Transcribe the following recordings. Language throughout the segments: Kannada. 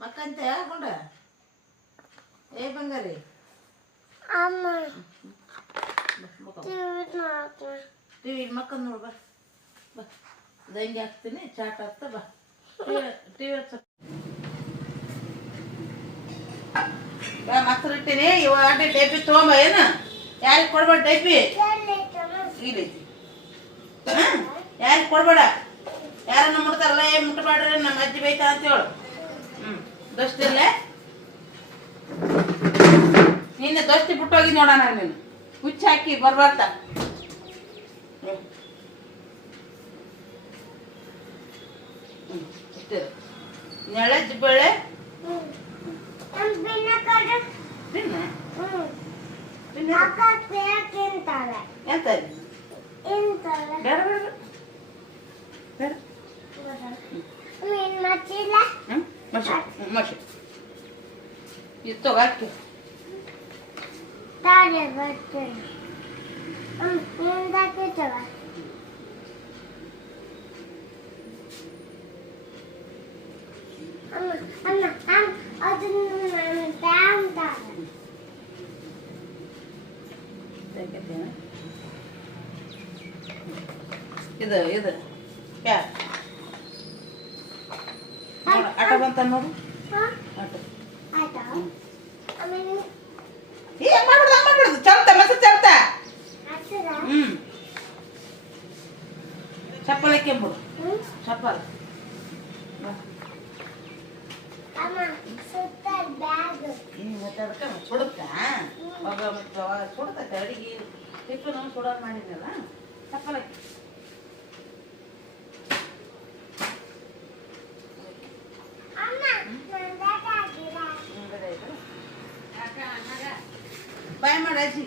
ಮಕ್ಕಂತೆ ಹಾಕೊಂಡ ಏ ಬಂಗಾರಿ ಅಮ್ಮ ಟಿವಿ ಮಕ್ಕಂದು ನೋಡು ಬಾ ಬಾ ದಂಗೆ ಹಾಕ್ತೀನಿ ಚಾಟ್ ಹಾಕ್ತಾ ಬಾ ಟಿವಿ ಹಚ್ಚ ಬಾ ಮೊಸರು ಇಟ್ಟಿನಿ ಇವ ಅಡ್ಡೆ ಡೈಪಿ ತೊಗೊಂಬ ಏನು ಯಾರಿಗೆ ಕೊಡ್ಬೇಡ ಡೈಪಿ ಇಲ್ಲಿ ಯಾರಿಗೆ ಕೊಡ್ಬೇಡ ಯಾರನ್ನ ಮುಟ್ತಾರಲ್ಲ ಏ ಮುಟ್ಬೇಡ್ರಿ ನಮ್ಮ ಅಜ್ಜಿ ಬೈತಾ ಅಂತ ಹೇಳು ದೋಸ್ತಿರ್ಲೆ ನಿನ್ನೆ ದೋಸ್ತಿ ಬಿಟ್ಟೋಗಿ ನೋಡೋಣ ನೀನು ಹುಚ್ಚ ಹಾಕಿ ಬರ್ಬಾರ್ದ ಇಷ್ಟೇ ನೆಳಜ್ಜಿ ಬೇಳೆ ತಿನ್ನ ಎಂತ ಬೇಡ ಬೇಡ ಬೇಡ ಮಸಿ ಇದು ತಗೋಕ್ಕೆ ಇದು ಇದು ಯಾ ಆಟ ಬಂತ ನೋಡು ಆಟ ಏ ಮಾಡ್ಬಿಡ್ದು ಚಲ್ತ ಮಸ ಚಲ್ತ ಚಪ್ಪಲ್ ಹಾಕ್ಯಂಬಿಡು ಚಪ್ಪಲ್ ಸುಡುತ್ತಾ ಸುಡುತ್ತೆ ಅಡಿಗೆ ಟಿಫನ್ ಸುಡೋದು ಮಾಡಿದ್ನಲ್ಲ ಚಪ್ಪಲ್ ಹಾಕಿ ಬಾಯ್ ಮಾಡ ಅಜ್ಜಿ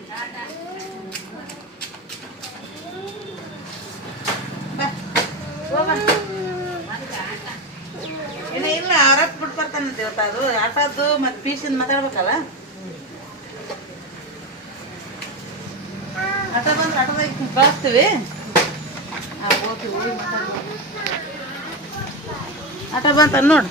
ಏನ ಇಲ್ಲ ಆರಕ್ಕೆ ಬಿಟ್ಟು ಬರ್ತಾನಂತೆ ಇವತ್ತು ಅದು ಆಟದ್ದು ಮತ್ತೆ ಪೀಸಿಂದ ಮಾತಾಡ್ಬೇಕಲ್ಲ ಆಟ ಬಂದ್ರೆ ಆಟದಾಗ ಕಳಿಸ್ತೀವಿ ಓದ್ತೀವಿ ಆಟ ಬಂತ ನೋಡಿ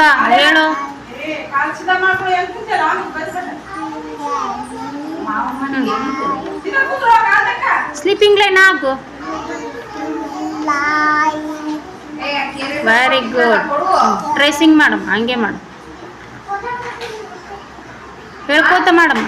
ಮಗ ಹೇಳು. ಸ್ಲೀಪಿಂಗ್ ಲೈನ್ ಹಾಕು. Very good. ಟ್ರೇಸಿಂಗ್ ಮಾಡಮ್ಮ, ಹಂಗೆ ಮಾಡು, ಹೇಳ್ಕೋತ ಮಾಡಮ್ಮ.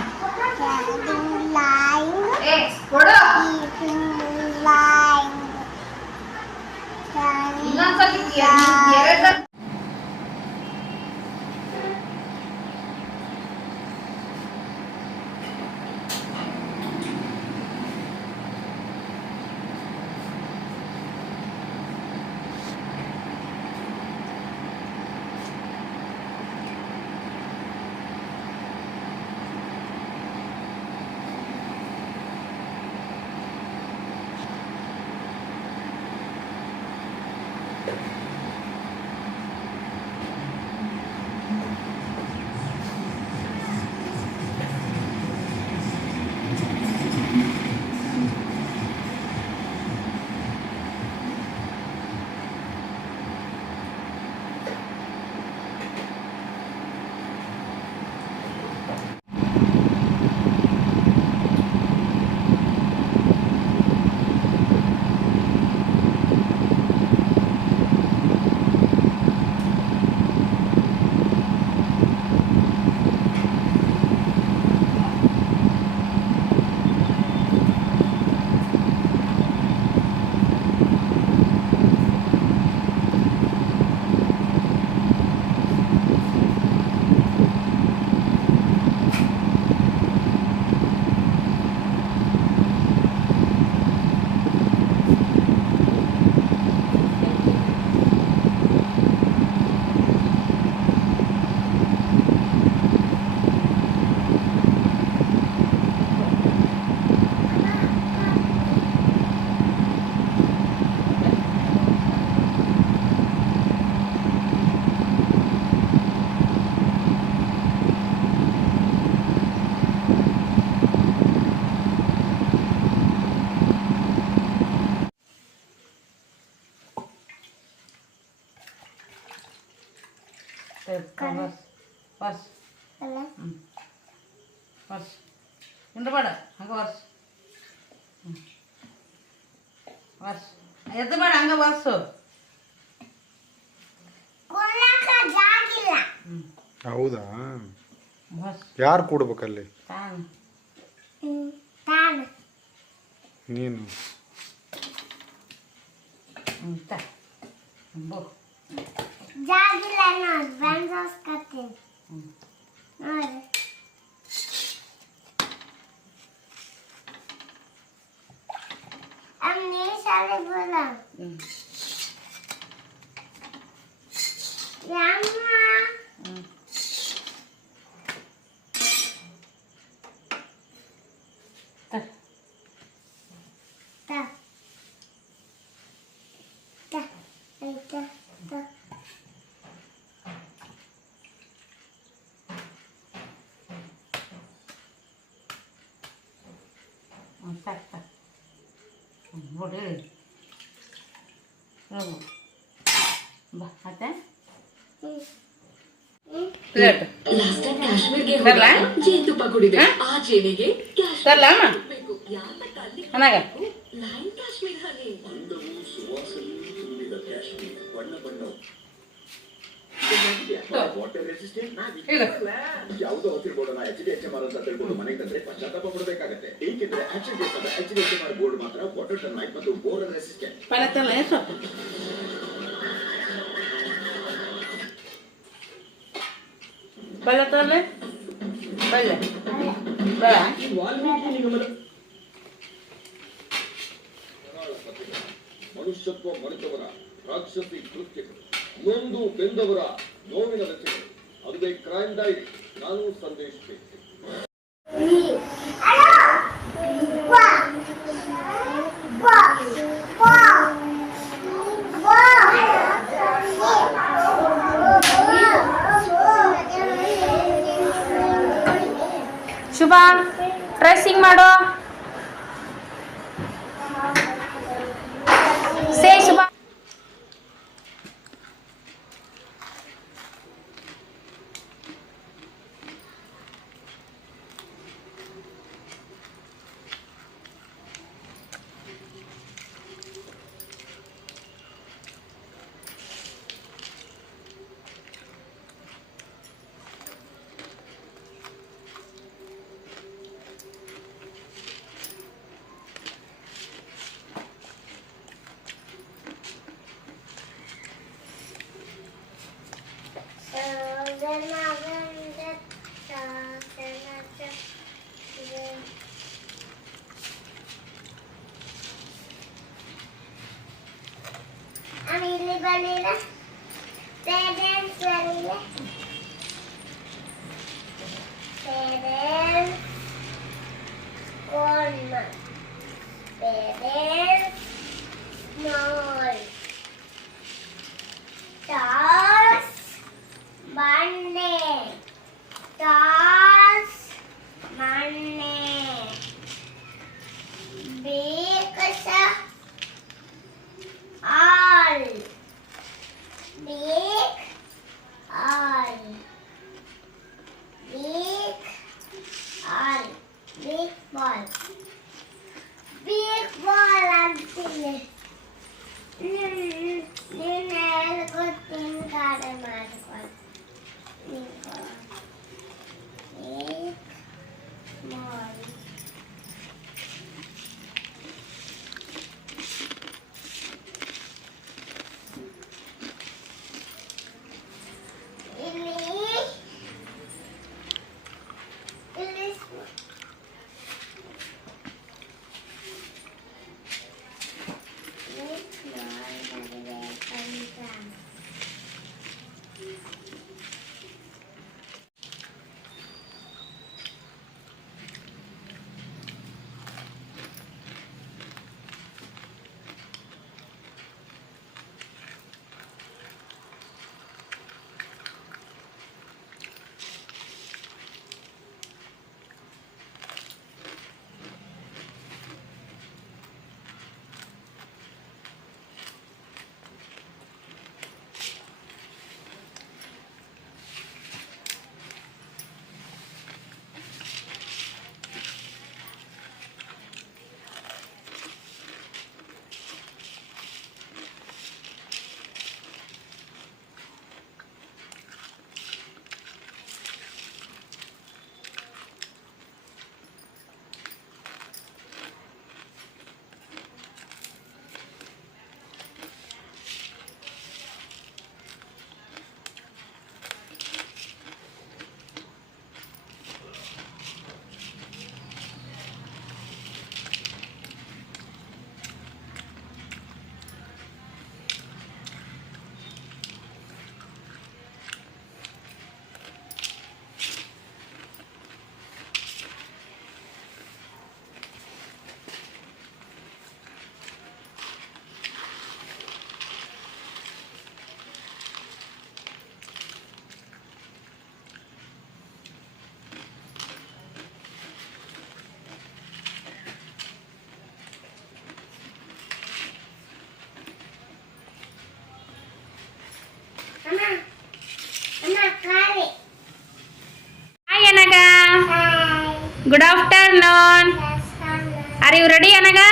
ವರ್ಷ ವರ್ಷ ಬೇಡ ಹಂಗೆ ವರ್ಷ ವರ್ಷ ಎದ್ದು ಬೇಡ ಹಂಗೆ ವರ್ಷು. ಹೌದಾ? ಯಾರು ಕೂಡ್ಬೇಕಲ್ಲಿ? ನೀನು ಜಾಗಿಲ್ಲ ನೋಡಿ ಬ್ಯಾಂಡ್ ಹಾಸ್ಕೊತೀನಿ ನೋಡಿ. ಅಮ್ಮಿ ಶಾಲೆ ಬರ ಯಮ್ಮ ನೋಡಿ ಬಾ ಮತ್ತೆ ಪ್ಲೇಟ್ ತರಲಾ ಜೇನುತುಪ್ಪ ಕುಡಿದೆ ಆ ಜೇನಿಗೆ ತರಲಾ ಅನಾಗ ಯಾವುದೋ ತಿಳ್ಬೋಣ HDHMR ಅಂತ ತಿಳ್ಕೊಂಡು ಮನೆಗೆ ತಂದ್ರೆ ಪಶ್ಚಾತ್ತಾಪ ಪಡಬೇಕಾಗತ್ತೆ. ಏಕೆಂದ್ರೆ HDHMR ಬೋರ್ಡ್ ಮಾತ್ರ ವಾಟರ್ ಟರ್ಮೈಟ್ ಮತ್ತು ಬೋರ್ ರೆಸಿಸ್ಟೆಂಟ್. ಪಳತಲ್ಲ ಸೊಪ್ಪು ಪಳತಲ್ಲ ಬಳ್ಳೆ ಬಳ ಮನುಷ್ಯತ್ವ ಮರೆತವರ ರಾಕ್ಷಸಿ ಕೃತ್ಯಗಳು, ನೊಂದು ಬೆಂದವರ ನೋವಿನ ರಚನೆಗಳು. ಅದುವೇ ಕ್ರೈಮ್ ಡೈರಿ. ನಾನು ಸಂದೇಶ್ ಬೇಕ್ರಿ. ಶುಭ ಟ್ರೇಸಿಂಗ್ ಮಾಡೋ. ಸೇ ಶುಭ vanilla. Parents vanilla. Parents corn. Parents small. Toss Monday. Toss Monday. Big all. Big all. Big all. Big ball. Big ball ಅಂತೀನಿ. ನೀನು ಹೇಳ್ಕೊಡ್ತೀನಿ ಗಾಡಿ ಮಾಡ್ಕೊಂಡು. Big ball. Big ball. Hi Anaga. Good afternoon. Are you ready Anaga?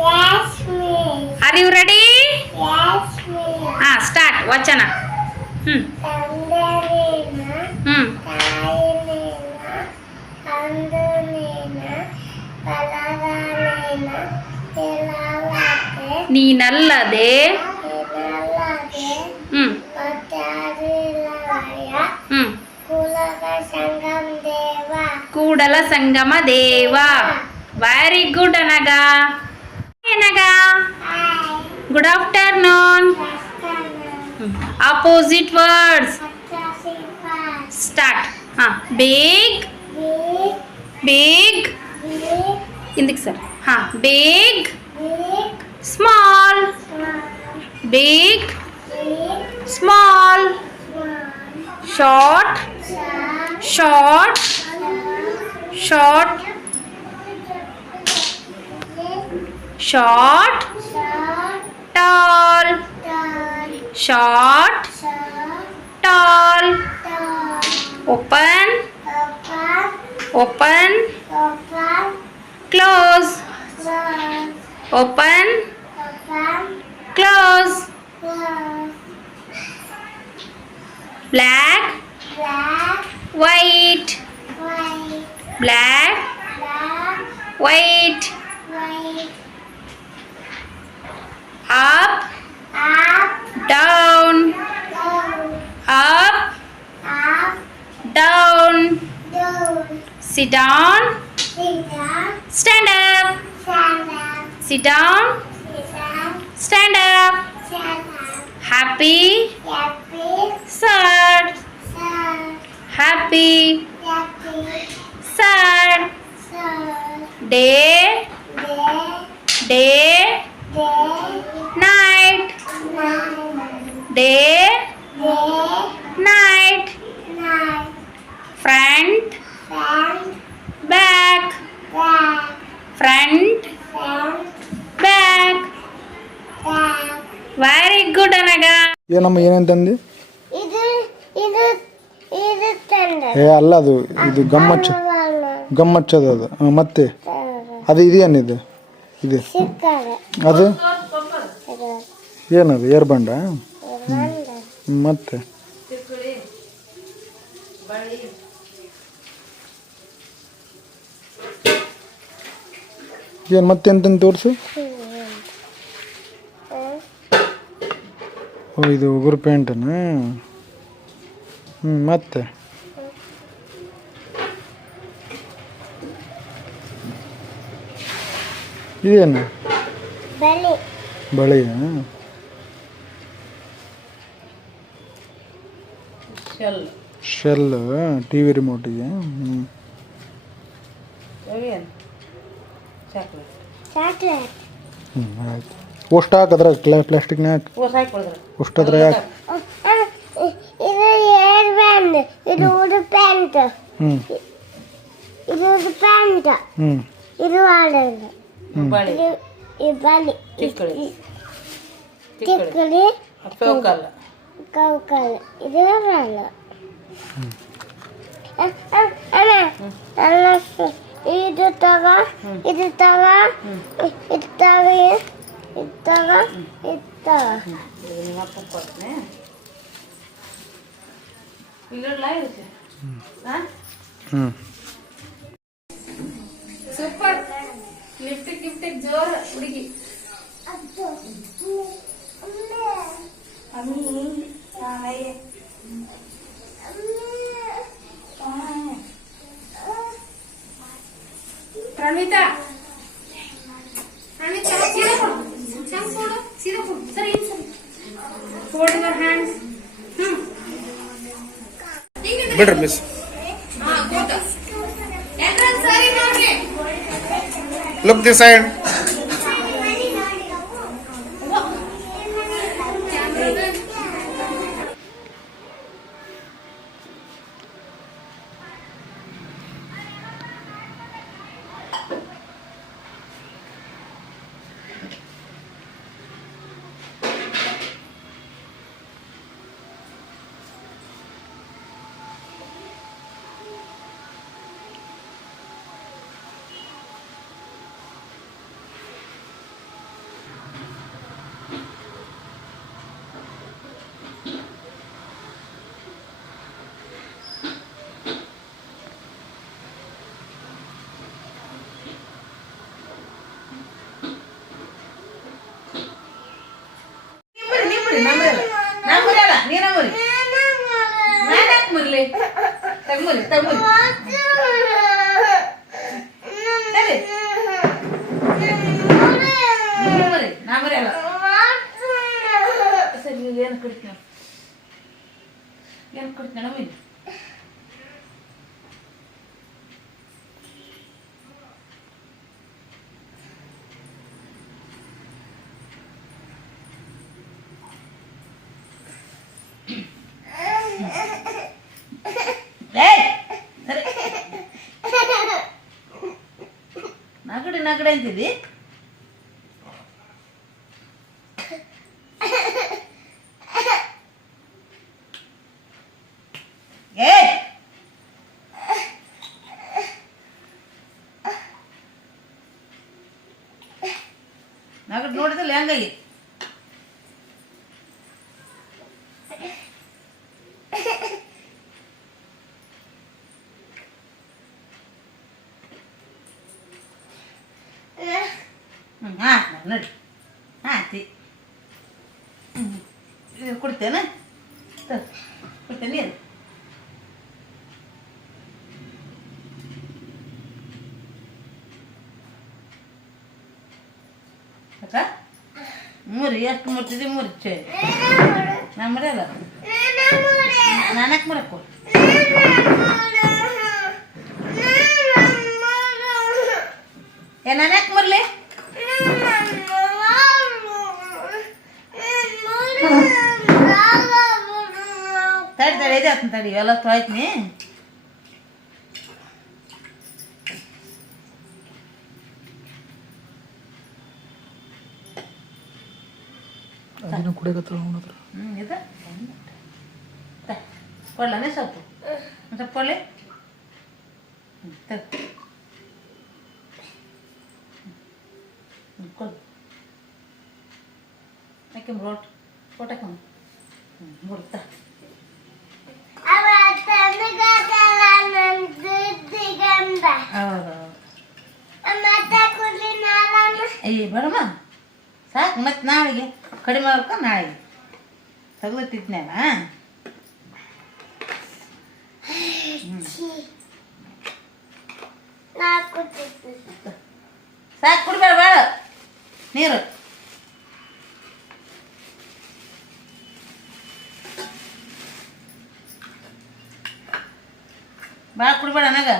Yes, miss. Are you ready? Yes, miss. Start. Vachana. ತಂದರೇನ ತಾಯಿನೇನ ಅಂದನೇನ ಕಲಗಾನೇನ ಎಲ್ಲಾಲತೆ ನೀನಲ್ಲದೆ ಎಲ್ಲಾಲತೆ ಮತ್ತಾರಿಲ್ಲವಯ್ಯ Kudala Sangama Deva. Very good Anaga. Hi Anaga. Good afternoon. Opposite words. Start. Big. Big. Indik sir. Big. Small. Big. Small. Short. Short. Short. Short. Tall. Short. Tall. Open. Open. Close. Open. Close. Black. White. Black. White. Up. Down. Up. Down. Sit down. Stand up. Sit down. Stand up. Happy. Sad. Happy. Sad. Day. Day. Night. Day. Night. Front. Back. Front. Back. Very good, Anaga. ಏನಮ್ಮ ಏನಂತಂದು ಏ ಅಲ್ಲ ಅದು ಇದು ಗಮ್ಮಚ್ಚದ ಅದು ಮತ್ತೆ ಅದು ಇದೇನಿದೆ ಇದೆ ಅದು ಏನದು ಏರ್ಬಂಡ ಮತ್ತೆ ಏನು ಮತ್ತೆ ಎಂತಂದು ತೋರಿಸು ಓ ಇದು ಉಗುರು ಪೇಂಟನಾ ಮತ್ತೆ ಇದೇನು ಬಳೆಯ ಶೆಲ್ ಟಿ ವಿ ರಿಮೋಟಿಗೆ ಆಯ್ತು ಅಷ್ಟು ಹಾಕದ್ರ ಪ್ಲಾಸ್ಟಿಕ್ನ ಹಾಕಿ ಅಷ್ಟು ಅದ್ರ ಯಾಕೆ ಇದು ಏರ್ ಬ್ಯಾಂಡ್ ಇದು ಪ್ಯಾಂಟ್ ಇದು ಪ್ಯಾಂಟ್ ಇದು ಆಡಲ್ಲ ಇದು ಈ ಬಲಿ ತಿಕ್ಕಡಿ ಕೌಕಲ್ ಇದು ಅಲ್ಲ ಅಲ್ಲ ಇದು ತಗ ಇದು ತಗ ಇದು ತಗ ಇದು ತಗ ಇದು ತಗ ಸೂಪರ್ ಲಿಫ್ಟಿಗೆ ಜೋರ ಹುಡುಗಿ ಪ್ರಣೀತಾ ಸೀದಾ ಕೊಡು ಸರಿ ಫೋಲ್ಡ್ ಯುವರ್ ಹ್ಯಾಂಡ್ಸ್ ಬಿಡ್ರಿ ಮಿಸ್ ಲುಕ್ ದಿಸ್ ಸೈಡ್ ನಗಡೆ ಅಂತಿದ್ದಿ ನಗಡ್ ನೋಡಿದಲ್ಲ ಹೆಂಗಾಗಿ ನೋಡಿ ಆಯ್ತು ಕೊಡ್ತೇನೆ ಕೊಡ್ತೇನೆ ನೀರು ಅಕ್ಕ ಮುರಿ ಎಷ್ಟು ಮುರ್ತಿದ್ದಿ ಮುರಿಚೆ ನಾ ಮರೆಯಲ್ಲ ನಾನಕ್ಕೆ ಮರಕ್ಕೋ ನಾನು ಯಾಕೆ ಮರಲಿ ತಡಿ ತಡಿ ಇದೆ ಆಯ್ತು ತಡಿ ಎಲ್ಲ ತೊಯ್ತೀನಿ ಅದನ್ನು ಕುಡಿಯಕತ್ತಾಳ ಅವನ ಹತ್ರ. ಇದೆ ಕೊಡ್ಲಾನೆ ಸೊಪ್ಪು ಒಂದು ಸ್ವಲ್ಪ ಕೊಡಲಿ ಕೊಡು ಯಾಕೆ ರೋಟ್ ಕೊಟ್ಟಕ್ಕೆ ಮುಡ್ತಾ ಹೌದು ಅಯ್ಯ ಬೇಡಮ್ಮ ಸಾಕು ಮತ್ತೆ ನಾಳೆಗೆ ಕಡಿಮೆ ಆಗ್ಬೇಕು ನಾಳೆಗೆ ತೆಗ್ದಿಟ್ಟಿದ್ನ್ಯಾಗ ಸಾಕು ಕುಡಿಬೇಡ ಬೇಡ ನೀರು ಭಾಳ ಕುಡಿಬೇಡ ನನಗ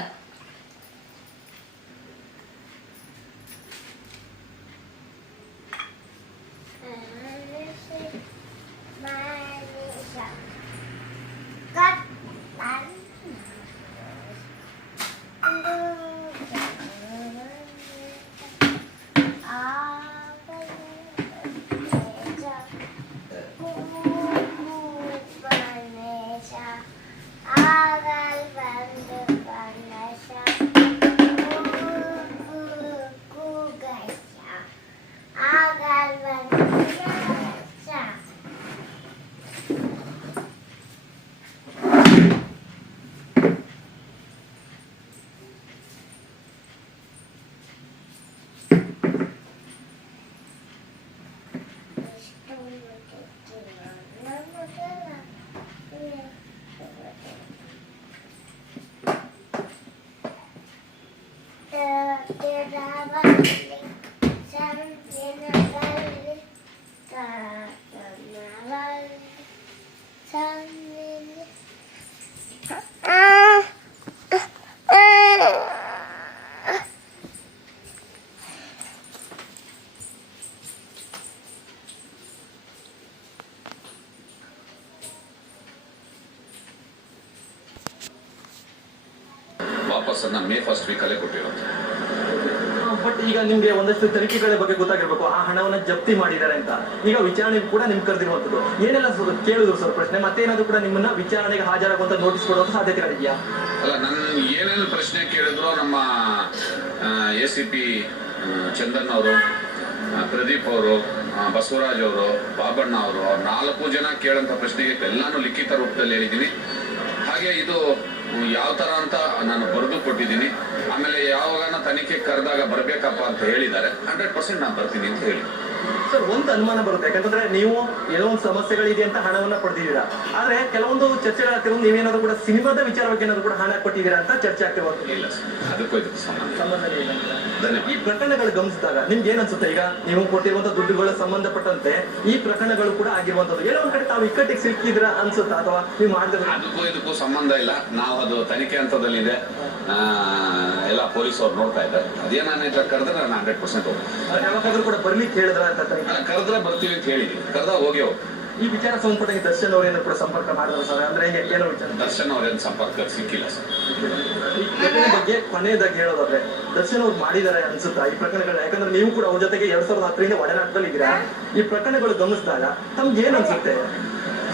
ವಾಪಸ್ಸನ್ನ May 1st ವೀಕಲ್ಲೇ ಕೊಟ್ಟಿರೋದು. ಬಟ್ ಈಗ ನಿಮ್ಗೆ ಒಂದಷ್ಟು ತನಿಖೆಗಳ ಬಗ್ಗೆ ಗೊತ್ತಾಗಿರ್ಬೇಕು, ಆ ಹಣವನ್ನ ಜಪ್ತಿ ಮಾಡಿದ್ದಾರೆ ಅಂತ. ಈಗ ವಿಚಾರಣೆ ಕೂಡ ನಿಮ್ ಕರೆದಿರುವಂತದ್ದು ಏನೆಲ್ಲ ಕೇಳಿದ್ರು ಸರ್ ಪ್ರಶ್ನೆ, ಮತ್ತೇನಾದ್ರು ಕೂಡ ನಿಮ್ಮನ್ನ ವಿಚಾರಣೆಗೆ ಹಾಜರಾಗುವಂತ ನೋಟಿಸ್ ಕೊಡುವಂತ ಸಾಧ್ಯತೆಗಳಿದೆಯಾ? ಅಲ್ಲ, ನನ್ ಏನೇನು ಪ್ರಶ್ನೆ ಕೇಳಿದ್ರು ನಮ್ಮ ACP ಚಂದನ್ ಅವರು, ಪ್ರದೀಪ್ ಅವರು, ಬಸವರಾಜ್ ಅವರು, ಬಾಬಣ್ಣ ಅವರು, 4 ಜನ ಕೇಳಂತ ಪ್ರಶ್ನೆಗೆ ಎಲ್ಲಾನು ಲಿಖಿತ ರೂಪದಲ್ಲಿ ಹೇಳಿದ್ದೀನಿ. ಹಾಗೆ ಇದು ಯಾವ ತರ ಅಂತ ನಾನು ಬರೆದು ಕೊಟ್ಟಿದ್ದೀನಿ. ಆಮೇಲೆ ಯಾವಾಗ ತನಿಖೆ ಕರೆದಾಗ ಬರ್ಬೇಕಪ್ಪ ಅಂತ ಹೇಳಿದ್ದಾರೆ, 100% ನಾನು ಬರ್ತೀನಿ ಅಂತ ಹೇಳಿ. ಸರ್, ಒಂದು ಅನುಮಾನ ಬರುತ್ತೆ, ಯಾಕಂತಂದ್ರೆ ನೀವು ಏನೋ ಒಂದು ಸಮಸ್ಯೆಗಳಿದೆ ಅಂತ ಹಣವನ್ನ ಪಡೆದಿದ್ದೀರಾ, ಆದ್ರೆ ಕೆಲವೊಂದು ಚರ್ಚೆಗಳಾಗ್ತಿರೋದು ನೀವೇನಾದ್ರು ಕೂಡ ಸಿನಿಮಾದ ವಿಚಾರವಾಗಿ ಏನಾದ್ರು ಕೂಡ ಹಣ ಕೊಟ್ಟಿದ್ದೀರಾ ಅಂತ ಚರ್ಚೆ ಆಗ್ತಿರೋದು. ಇಲ್ಲ ಸರ್, ಅದಕ್ಕೂ ಇದಕ್ಕೂ ಸಂಬಂಧನೇ ಇಲ್ಲ. ಧನ್ಯವಾದ. ಈ ಪ್ರಕರಣಗಳು ಗಮನಿಸಿದಾಗ ನಿಮ್ಗೆ ಏನ್ ಅನ್ಸುತ್ತೆ? ಈಗ ನೀವು ಕೊಟ್ಟಿರುವಂತ ದುಡ್ಡುಗಳ ಸಂಬಂಧಪಟ್ಟಂತೆ ಈ ಪ್ರಕರಣಗಳು ಕೂಡ ಆಗಿರುವಂತದ್ದು ಏನೋ ಒಂದ್ ಕಡೆ ತಾವು ಇಕ್ಕಟ್ಟಿಗೆ ಸಿಕ್ಕಿದ್ರ ಅನ್ಸುತ್ತಾ, ಅಥವಾ ನೀವು ಮಾಡಿದ್ರೆ? ಅದಕ್ಕೂ ಇದಕ್ಕೂ ಸಂಬಂಧ ಇಲ್ಲ. ನಾವು ಅದು ತನಿಖೆ ಹಂತದಲ್ಲಿದೆ, ಎಲ್ಲ ಪೊಲೀಸ್ ಅವ್ರು ನೋಡ್ತಾ ಇದ್ದಾರೆ. ಅದೇನಾನ ಕರೆದ್ರೆ ನಾನು 100% ಹೋಗ್ತೀನಿ. ಯಾವಾಗಾದ್ರೂ ಕೂಡ ಬರ್ಲಿಕ್ಕೆ ಹೇಳಿದ್ರ ಅಂತ? ಕರೆದ್ರೆ ಬರ್ತೀವಿ ಅಂತ ಹೇಳಿದ್ವಿ, ಕರೆದಾಗ ಹೋಗಿ ಹೋಗಿ. ಈ ವಿಚಾರ ಸಂಬಂಧಪಟ್ಟ ದರ್ಶನ್ ಅವರೇನು ಕೂಡ ಸಂಪರ್ಕ ಮಾಡಿದ್ರು ಸರ್? ಅಂದ್ರೆ ಏನೋ ವಿಚಾರ ದರ್ಶನ್ ಅವರೇನು ಸಂಪರ್ಕ ಸಿಕ್ಕಿಲ್ಲ ಸರ್. ಈ ಪ್ರಕರಣ ಬಗ್ಗೆ ಕೊನೆಯದಾಗಿ ಹೇಳೋದಾದ್ರೆ ದರ್ಶನ್ ಅವ್ರು ಮಾಡಿದ್ದಾರೆ ಅನ್ಸುತ್ತಾ ಈ ಪ್ರಕರಣಗಳು? ಯಾಕಂದ್ರೆ ನೀವು ಕೂಡ ಅವ್ರ ಜೊತೆಗೆ 2010ರಿಂದ ಒಡನಾಟದಲ್ಲಿ ಇದ್ದೀರಾ. ಈ ಪ್ರಕರಣಗಳು ಗಮನಿಸಿದಾಗ ತಮ್ಗೆ ಏನ್ ಅನ್ಸುತ್ತೆ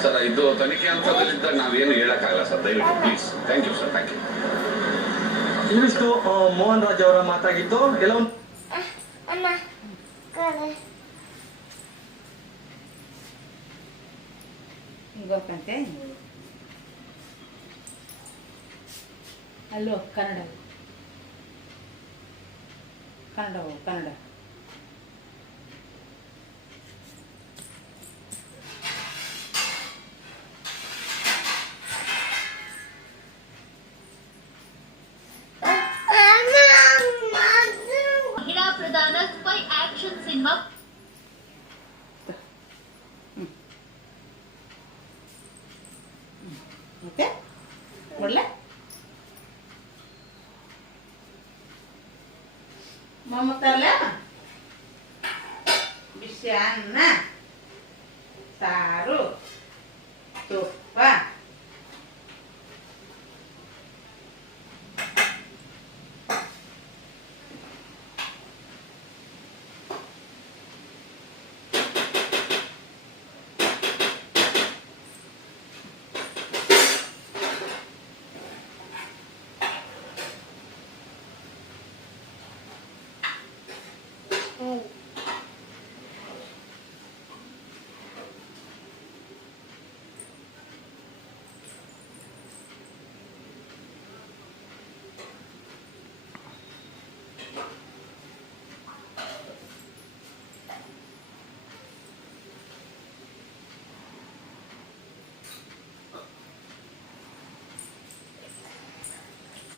ಸರ್? ಇದು ತನಿಖೆ ಹಂತದಲ್ಲಿದ್ದಾಗ ನಾವೇನು ಹೇಳಕ್ಕಾಗಲ್ಲ ಸರ್, ದಯವಿಟ್ಟು please. Thank you sir, thank you. ಇವಿಷ್ಟು ಮೋಹನ್ ರಾಜ್ ಅವರ ಮಾತಾಗಿತ್ತು. ಕೆಲವೊಂದು ಗೊತ್ತಂತೆ ಅಲ್ಲೋ ಕನ್ನಡ ಕನ್ನಡ ಕನ್ನಡ ಮಹಿಳಾ ಪ್ರಧಾನ ಸ್ಪೈ ಆಕ್ಷನ್ ಸಿನಿಮಾ ಕೊಡ್ಲೆ ಮಮತಾಲ ಬಿಸಿ ಅನ್ನ